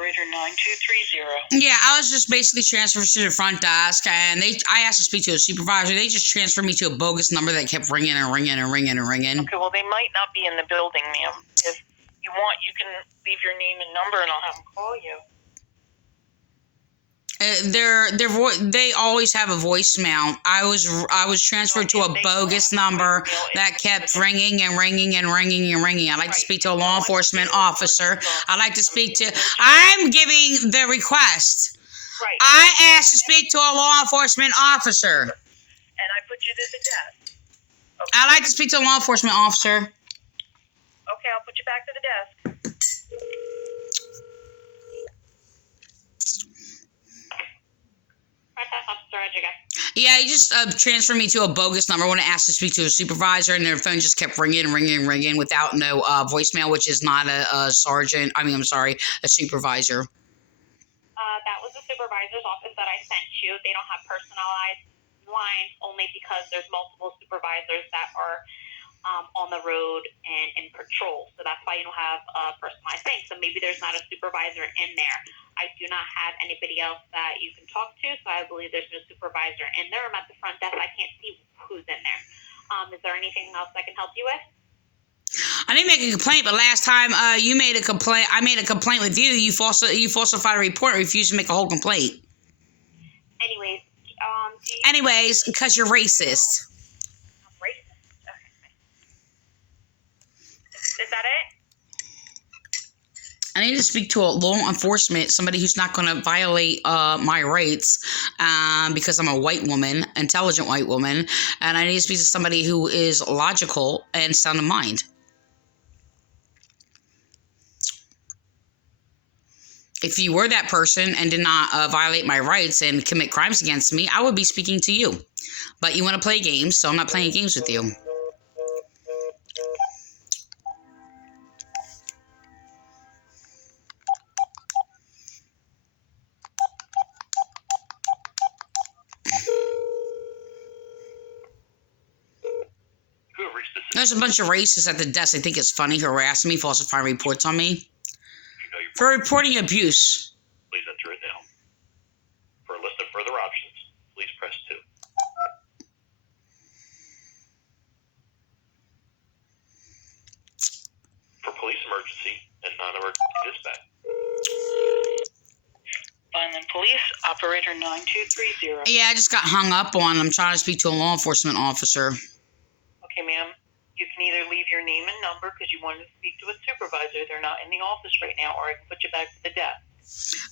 operator 9230. Yeah, I was just basically transferred to the front desk, and I asked to speak to a supervisor. They just transferred me to a bogus number that kept ringing and ringing and ringing and ringing. Okay, well, they might not be in the building, ma'am. If you want, you can leave your name and number, and I'll have them call you. They always have a voicemail. I was transferred to a bogus number that kept ringing and ringing and ringing and ringing. I'd like to speak to a law enforcement officer. I'd like to speak to. I'm giving the request. Right. I asked to speak to a law enforcement officer. And I put you to the desk. Okay. I'd like to speak to a law enforcement officer. Okay, I'll put you back to the desk. Yeah, he just transferred me to a bogus number when I asked to speak to a supervisor, and their phone just kept ringing and ringing and ringing without no voicemail, which is not a sergeant. A supervisor. That was the supervisor's office that I sent you. They don't have personalized lines only because there's multiple supervisors that are on the road and in patrol. So that's why you don't have a personalized thing. So maybe there's not a supervisor in there. I do not have anybody else that you can talk to, so I believe there's no supervisor in there. I'm at the front desk. I can't see who's in there. Is there anything else I can help you with? I didn't make a complaint, but last time you made a complaint, I made a complaint with you. You falsified a report and refused to make a whole complaint. Anyways, because you're racist. Racist? Okay. Is that it? I need to speak to a law enforcement, somebody who's not going to violate my rights because I'm a white woman, intelligent white woman, and I need to speak to somebody who is logical and sound of mind. If you were that person and did not violate my rights and commit crimes against me, I would be speaking to you. But you want to play games, so I'm not playing games with you. There's a bunch of racists at the desk. I think it's funny, harassing me, falsifying reports on me. For reporting abuse. Please enter it now. For a list of further options, please press 2. For police emergency and non-emergency dispatch. Vineland Police, operator 9230. Yeah, I just got hung up on. I'm trying to speak to a law enforcement officer. Okay, ma'am. You can either leave your name and number because you wanted to speak to a supervisor. They're not in the office right now, or I can put you back to the desk.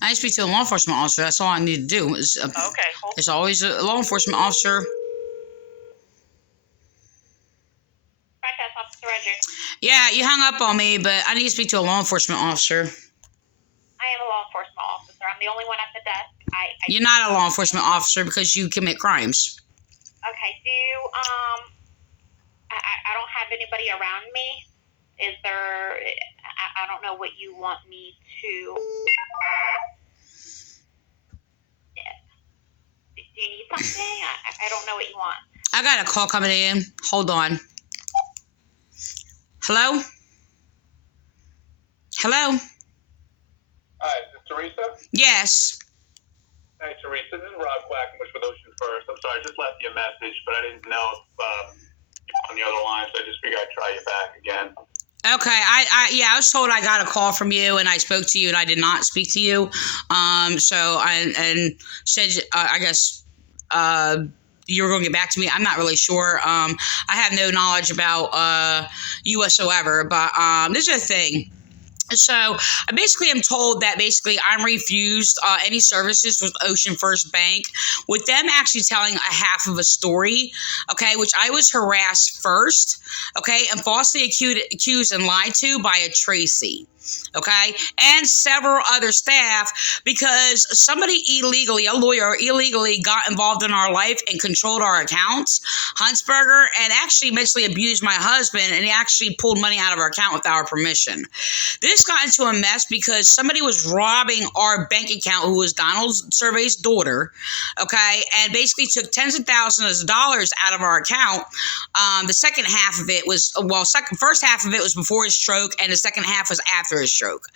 I need to speak to a law enforcement officer. That's all I need to do. Okay. There's always a law enforcement officer. Front desk, Officer Roger. Yeah, you hung up on me, but I need to speak to a law enforcement officer. I am a law enforcement officer. I'm the only one at the desk. You're not a law enforcement officer because you commit crimes. Okay. I don't have anybody around me. Is there? I don't know what you want me to. Do you need something? I don't know what you want. I got a call coming in. Hold on. Hello? Hello? Hi, is this Teresa? Yes. Hi, Teresa. This is Rob Quackenbush with Ocean First. I'm sorry, I just left you a message, but I didn't know if you're on the other line, so I just figured I'd try you back again. Okay, I was told I got a call from you, and I spoke to you, and I did not speak to you. Said I guess you were going to get back to me. I'm not really sure. I have no knowledge about you whatsoever, but this is a thing. So I basically am told that I'm refused any services with Ocean First Bank, with them actually telling a half of a story, okay, which I was harassed first, okay, and falsely accused and lied to by a Tracy, okay, and several other staff because somebody a lawyer illegally got involved in our life and controlled our accounts, Huntsberger, and actually mentally abused my husband, and he actually pulled money out of our account without our permission. This just got into a mess because somebody was robbing our bank account who was Donald Survey's daughter, okay, and basically took tens of thousands of dollars out of our account. The second half of it was, first half of it was before his stroke, and the second half was after his stroke.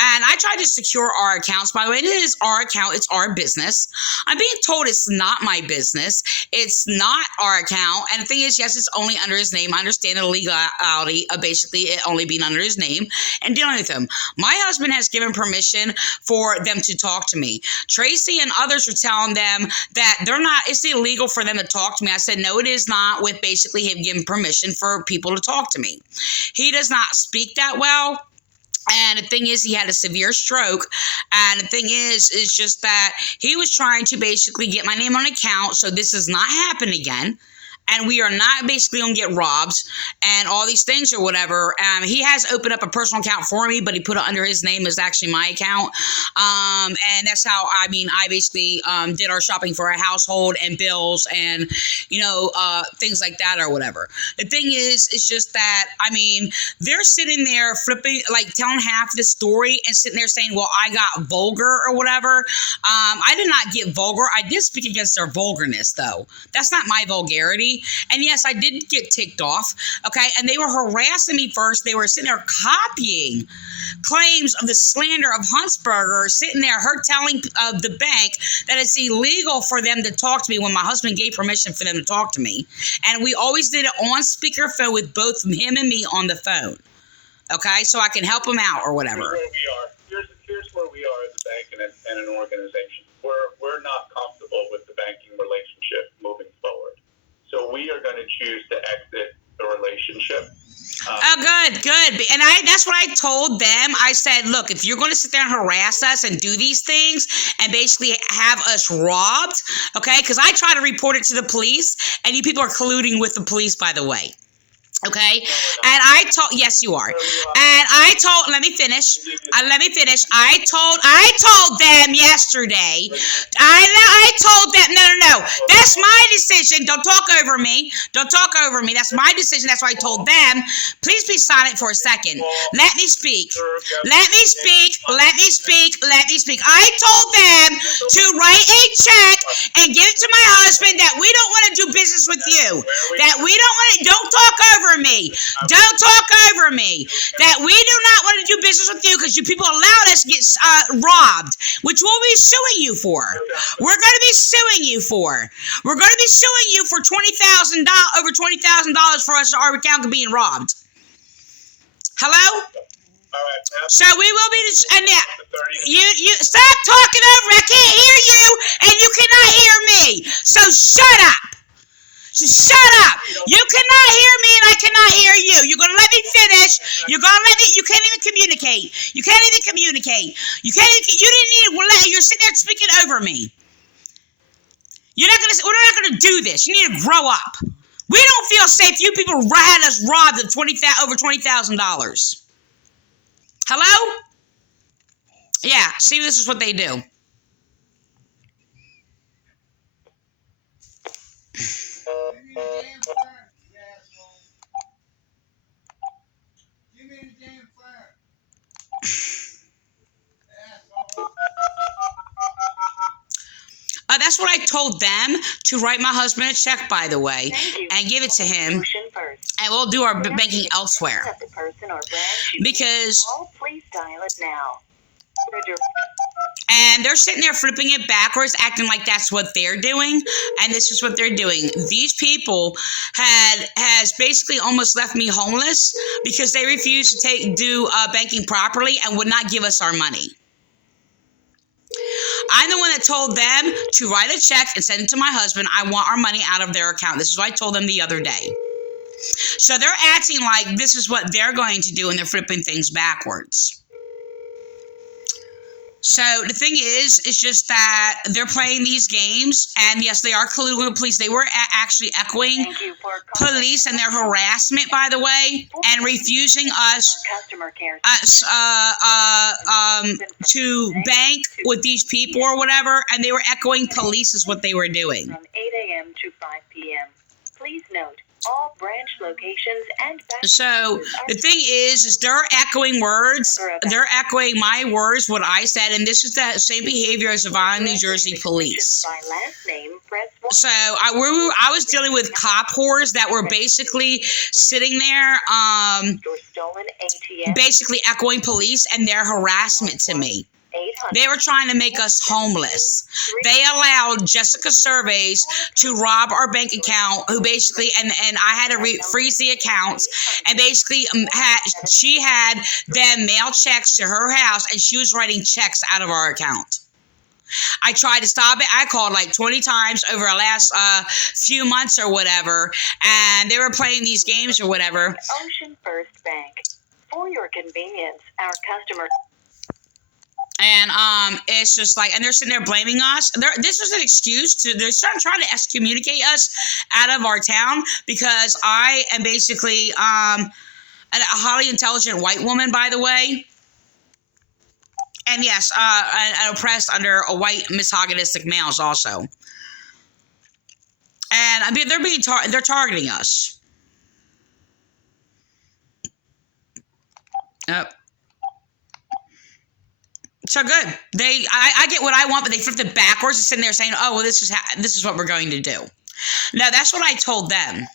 And I tried to secure our accounts, by the way. It is our account. It's our business. I'm being told it's not my business. It's not our account. And the thing is, yes, it's only under his name. I understand the legality of basically it only being under his name and dealing with him. My husband has given permission for them to talk to me. Tracy and others were telling them that it's illegal for them to talk to me. I said, no, it is not, with basically him giving permission for people to talk to me. He does not speak that well. And the thing is, he had a severe stroke. And the thing is just that he was trying to basically get my name on an account so this does not happen again. And we are not basically going to get robbed and all these things or whatever. He has opened up a personal account for me, but he put it under his name as actually my account. And that's how, I basically did our shopping for our household and bills and, things like that or whatever. The thing is, it's just that, they're sitting there flipping, like telling half the story and sitting there saying, well, I got vulgar or whatever. I did not get vulgar. I did speak against their vulgarness, though. That's not my vulgarity. And yes, I did get ticked off, okay? And they were harassing me first. They were sitting there copying claims of the slander of Huntsberger, sitting there, her telling the bank that it's illegal for them to talk to me when my husband gave permission for them to talk to me. And we always did it on speakerphone with both him and me on the phone, okay? So I can help him out or whatever. Here's where we are. Here's where we are as a bank and an organization. We're not comfortable with the banking relationship moving forward. So we are going to choose to exit the relationship. Good. And that's what I told them. I said, look, if you're going to sit there and harass us and do these things and basically have us robbed, okay, because I try to report it to the police, and you people are colluding with the police, by the way. Okay, and I told, yes, you are. And I told, let me finish. I told them yesterday. I told them, no. That's my decision. Don't talk over me. That's my decision. That's why I told them, please be silent for a second. Let me speak. I told them to write a check and give it to my husband that we don't want to do business with you. Don't talk over me. Don't talk over me. That we do not want to do business with you because you people allowed us to get robbed, which we'll be suing you for. We're going to be suing you for $20,000, over $20,000 for our account being robbed. Hello? All right. So we will be, and you stop talking over me. I can't hear you, and you cannot hear me. So shut up. You cannot hear me and I cannot hear you. You're going to let me finish. You can't even communicate. You didn't you're sitting there speaking over me. We're not going to do this. You need to grow up. We don't feel safe. You people had us robbed of over $20,000. Hello? Yeah, see, this is what they do. That's what I told them, to write my husband a check, by the way, and give it to him, and we'll do our banking elsewhere. Because, and they're sitting there flipping it backwards, acting like that's what they're doing, and this is what they're doing. These people has basically almost left me homeless because they refused to do banking properly and would not give us our money. I'm the one that told them to write a check and send it to my husband. I want our money out of their account. This is what I told them the other day. So they're acting like this is what they're going to do, and they're flipping things backwards. So the thing is, it's just that they're playing these games, and yes, they are colluding with police. They were actually echoing police and their harassment, by the way, and refusing us to bank with these people or whatever, and they were echoing police is what they were doing. From 8 a.m. to 5 p.m. Please note, all branch locations and So the thing is they're echoing words. They're echoing my words, what I said, and this is the same behavior as the Vineland, New Jersey police. by last name, press 1. So I was dealing with cop whores that were basically sitting there, Your stolen ATM. basically echoing police and their harassment to me. 800. They were trying to make us homeless. They allowed Jessica Surveys to rob our bank account, who basically, and I had to freeze the accounts, and basically she had them mail checks to her house, and she was writing checks out of our account. I tried to stop it. I called like 20 times over the last few months or whatever, and they were playing these games or whatever. Ocean First Bank. For your convenience, our customer... And it's just like, and they're sitting there blaming us. This was an excuse they're trying to excommunicate us out of our town because I am basically a highly intelligent white woman, by the way. And yes, and oppressed under a white misogynistic males also. And I mean, they're targeting us. Yep. So good. I get what I want, but they flipped it backwards and sitting there saying, "Oh, well, this is what we're going to do." No, that's what I told them.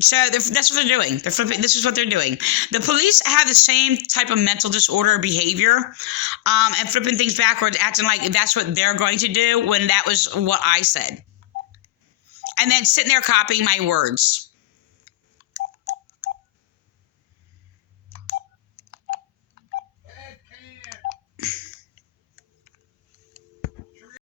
So that's what they're doing. They're flipping. This is what they're doing. The police have the same type of mental disorder behavior, and flipping things backwards, acting like that's what they're going to do when that was what I said, and then sitting there copying my words.